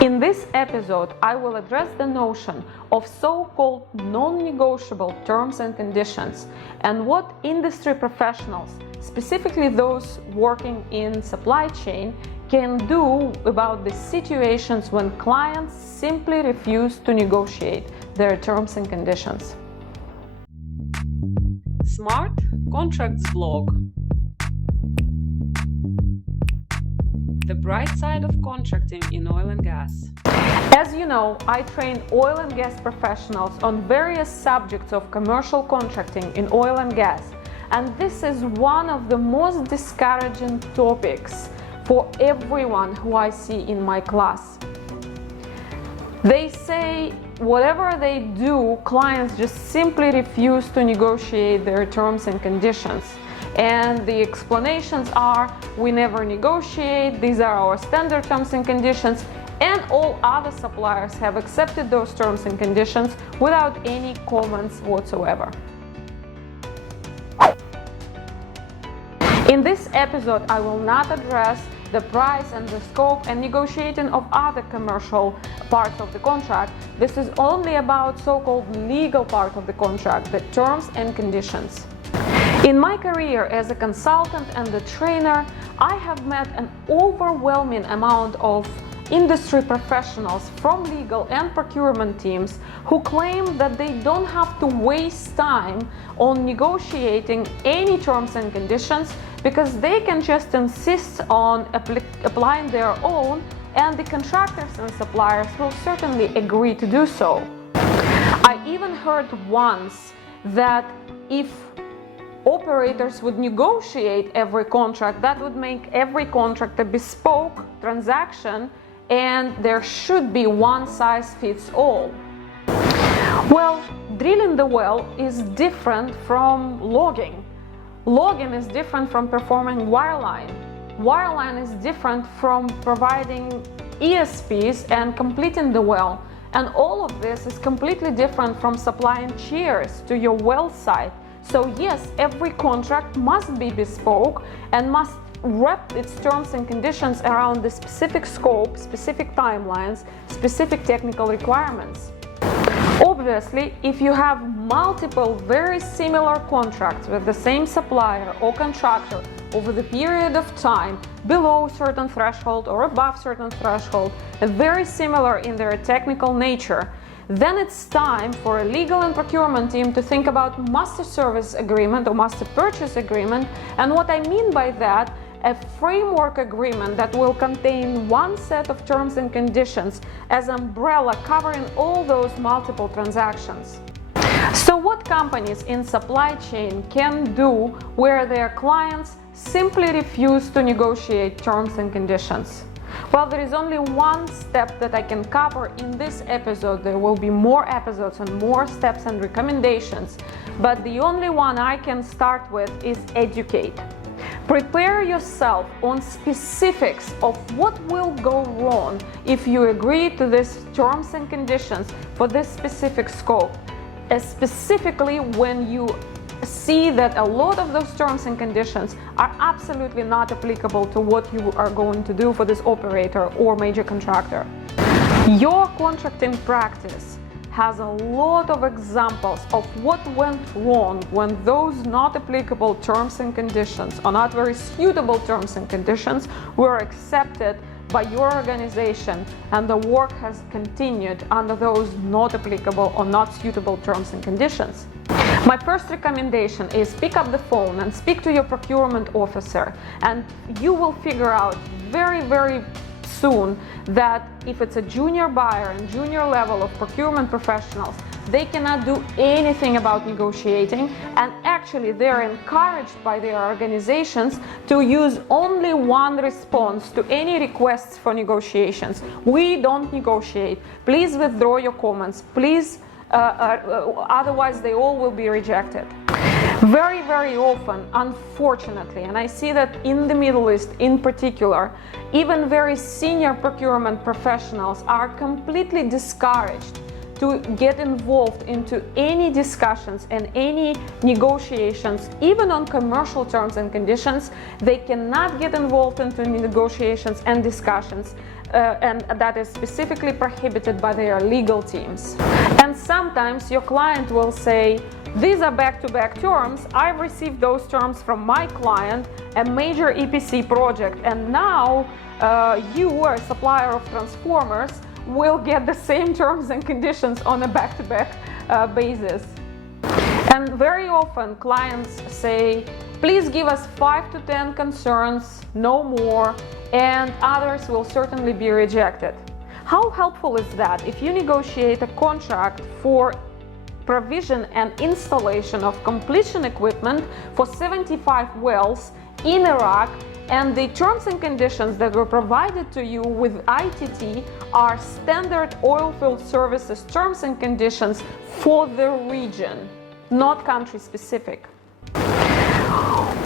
In this episode, I will address the notion of so-called non-negotiable terms and conditions and what industry professionals, specifically those working in supply chain, can do about the situations when clients simply refuse to negotiate their terms and conditions. Smart Contracts Blog. The bright side of contracting in oil and gas. As you know, I train oil and gas professionals on various subjects of commercial contracting in oil and gas, and this is one of the most discouraging topics for everyone who I see in my class. They say whatever they do, clients just simply refuse to negotiate their terms and conditions. And the explanations are, we never negotiate, these are our standard terms and conditions, and all other suppliers have accepted those terms and conditions without any comments whatsoever. In this episode, I will not address the price and the scope and negotiating of other commercial parts of the contract. This is only about so-called legal part of the contract, the terms and conditions. In my career as a consultant and a trainer, I have met an overwhelming amount of industry professionals from legal and procurement teams who claim that they don't have to waste time on negotiating any terms and conditions because they can just insist on applying their own, and the contractors and suppliers will certainly agree to do so. I even heard once that if operators would negotiate every contract, that would make every contract a bespoke transaction and there should be one size fits all. Well, drilling the well is different from logging. Logging is different from performing wireline. Wireline is different from providing ESPs and completing the well. And all of this is completely different from supplying chairs to your well site. So yes, every contract must be bespoke and must wrap its terms and conditions around the specific scope, specific timelines, specific technical requirements. Obviously, if you have multiple very similar contracts with the same supplier or contractor over the period of time below a certain threshold or above a certain threshold, and very similar in their technical nature, then it's time for a legal and procurement team to think about master service agreement or master purchase agreement. And what I mean by that, a framework agreement that will contain one set of terms and conditions as umbrella covering all those multiple transactions. So what companies in supply chain can do where their clients simply refuse to negotiate terms and conditions? Well, there is only one step that I can cover in this episode. There will be more episodes and more steps and recommendations, but the only one I can start with is educate. Prepare yourself on specifics of what will go wrong if you agree to these terms and conditions for this specific scope, specifically when you see that a lot of those terms and conditions are absolutely not applicable to what you are going to do for this operator or major contractor. Your contracting practice has a lot of examples of what went wrong when those not applicable terms and conditions or not very suitable terms and conditions were accepted by your organization and the work has continued under those not applicable or not suitable terms and conditions. My first recommendation is pick up the phone and speak to your procurement officer, and you will figure out very soon that if it's a junior buyer and junior level of procurement professionals, they cannot do anything about negotiating, and actually they're encouraged by their organizations to use only one response to any requests for negotiations. We don't negotiate. Please withdraw your comments. Please, otherwise they all will be rejected. Very often, unfortunately, and I see that in the Middle East in particular, even very senior procurement professionals are completely discouraged to get involved into any discussions and any negotiations, even on commercial terms and conditions. They cannot get involved into negotiations and discussions and that is specifically prohibited by their legal teams. And sometimes your client will say, these are back-to-back terms, I've received those terms from my client, a major EPC project, and now you, a supplier of transformers, will get the same terms and conditions on a back-to-back basis. And very often clients say, please give us 5 to 10 concerns, no more, and others will certainly be rejected. How helpful is that if you negotiate a contract for provision and installation of completion equipment for 75 wells in Iraq, and the terms and conditions that were provided to you with ITT are standard oilfield services terms and conditions for the region, not country specific?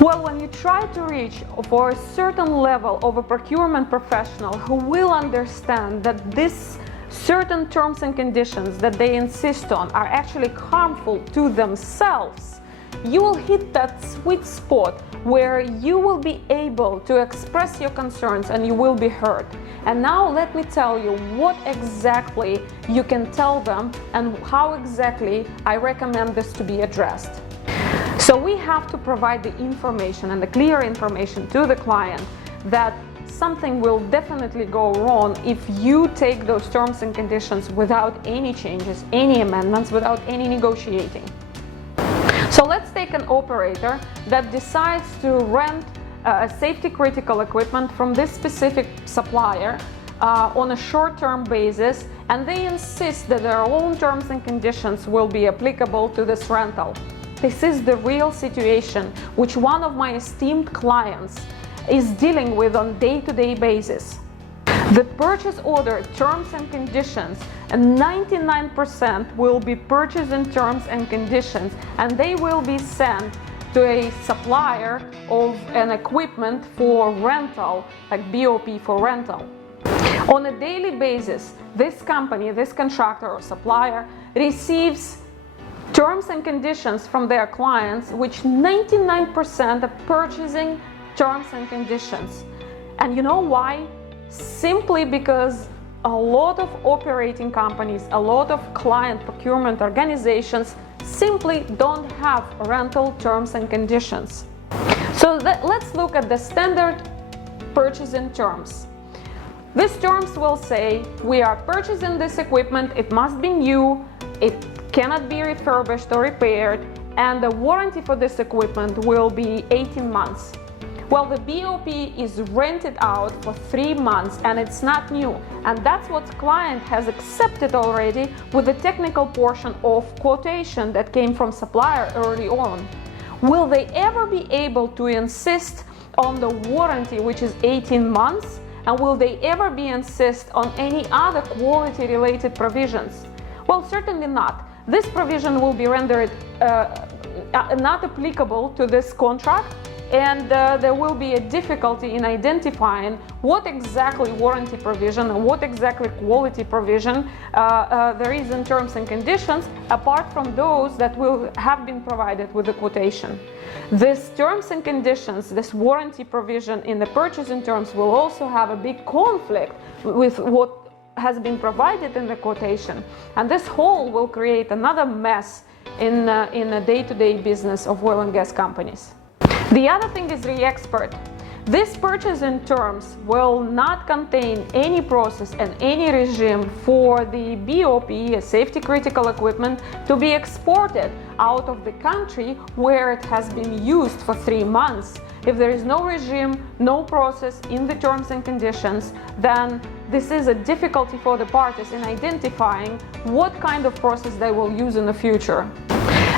Well, when you try to reach for a certain level of a procurement professional who will understand that this certain terms and conditions that they insist on are actually harmful to themselves, you will hit that sweet spot where you will be able to express your concerns and you will be heard. And now let me tell you what exactly you can tell them and how exactly I recommend this to be addressed. So we have to provide the information and the clear information to the client that something will definitely go wrong if you take those terms and conditions without any changes, any amendments, without any negotiating. So let's take an operator that decides to rent safety critical equipment from this specific supplier on a short-term basis, and they insist that their own terms and conditions will be applicable to this rental. This is the real situation which one of my esteemed clients is dealing with on day-to-day basis. The purchase order terms and conditions, and 99% will be purchase in terms and conditions, and they will be sent to a supplier of an equipment for rental, like BOP for rental. On a daily basis, this company, this contractor or supplier receives terms and conditions from their clients, which 99% are purchasing terms and conditions. And you know why? Simply because a lot of operating companies, a lot of client procurement organizations simply don't have rental terms and conditions. So let's look at the standard purchasing terms. These terms will say, we are purchasing this equipment, it must be new, it cannot be refurbished or repaired, and the warranty for this equipment will be 18 months. Well, the BOP is rented out for 3 months and it's not new, and that's what the client has accepted already with the technical portion of quotation that came from supplier early on. Will they ever be able to insist on the warranty, which is 18 months, and will they ever be insist on any other quality related provisions? Well, certainly not. This provision will be rendered not applicable to this contract, and there will be a difficulty in identifying what exactly warranty provision and what exactly quality provision there is in terms and conditions, apart from those that will have been provided with the quotation. These terms and conditions, this warranty provision in the purchasing terms, will also have a big conflict with what has been provided in the quotation, and this whole will create another mess in a day-to-day business of oil and gas companies. The other thing is re-export. This purchasing terms will not contain any process and any regime for the BOP, a safety critical equipment, to be exported out of the country where it has been used for 3 months. If there is no regime, no process in the terms and conditions, then this is a difficulty for the parties in identifying what kind of process they will use in the future.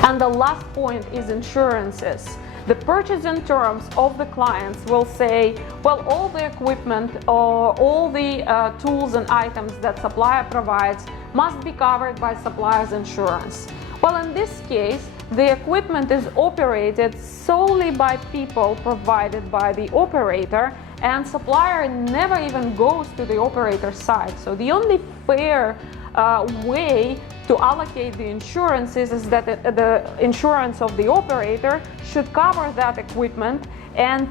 And the last point is insurances. The purchasing terms of the clients will say, well, all the equipment or all the tools and items that supplier provides must be covered by supplier's insurance. Well, in this case, the equipment is operated solely by people provided by the operator, and supplier never even goes to the operator side. So the only fair way to allocate the insurances is that the insurance of the operator should cover that equipment, and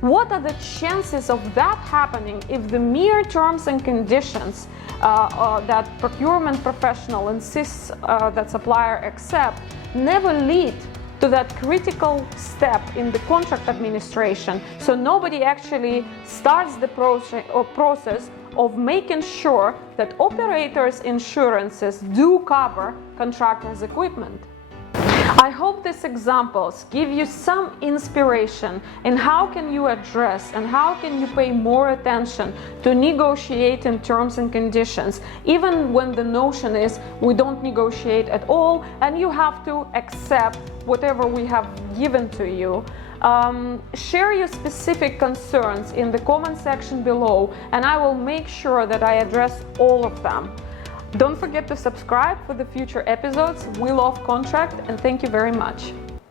What are the chances of that happening if the mere terms and conditions that procurement professional insists that supplier accept never lead to that critical step in the contract administration, so nobody actually starts the process of making sure that operators' insurances do cover contractors' equipment? I hope these examples give you some inspiration in how can you address and how can you pay more attention to negotiating terms and conditions, even when the notion is we don't negotiate at all and you have to accept whatever we have given to you. Share your specific concerns in the comment section below and I will make sure that I address all of them. Don't forget to subscribe for the future episodes. We love contract and thank you very much.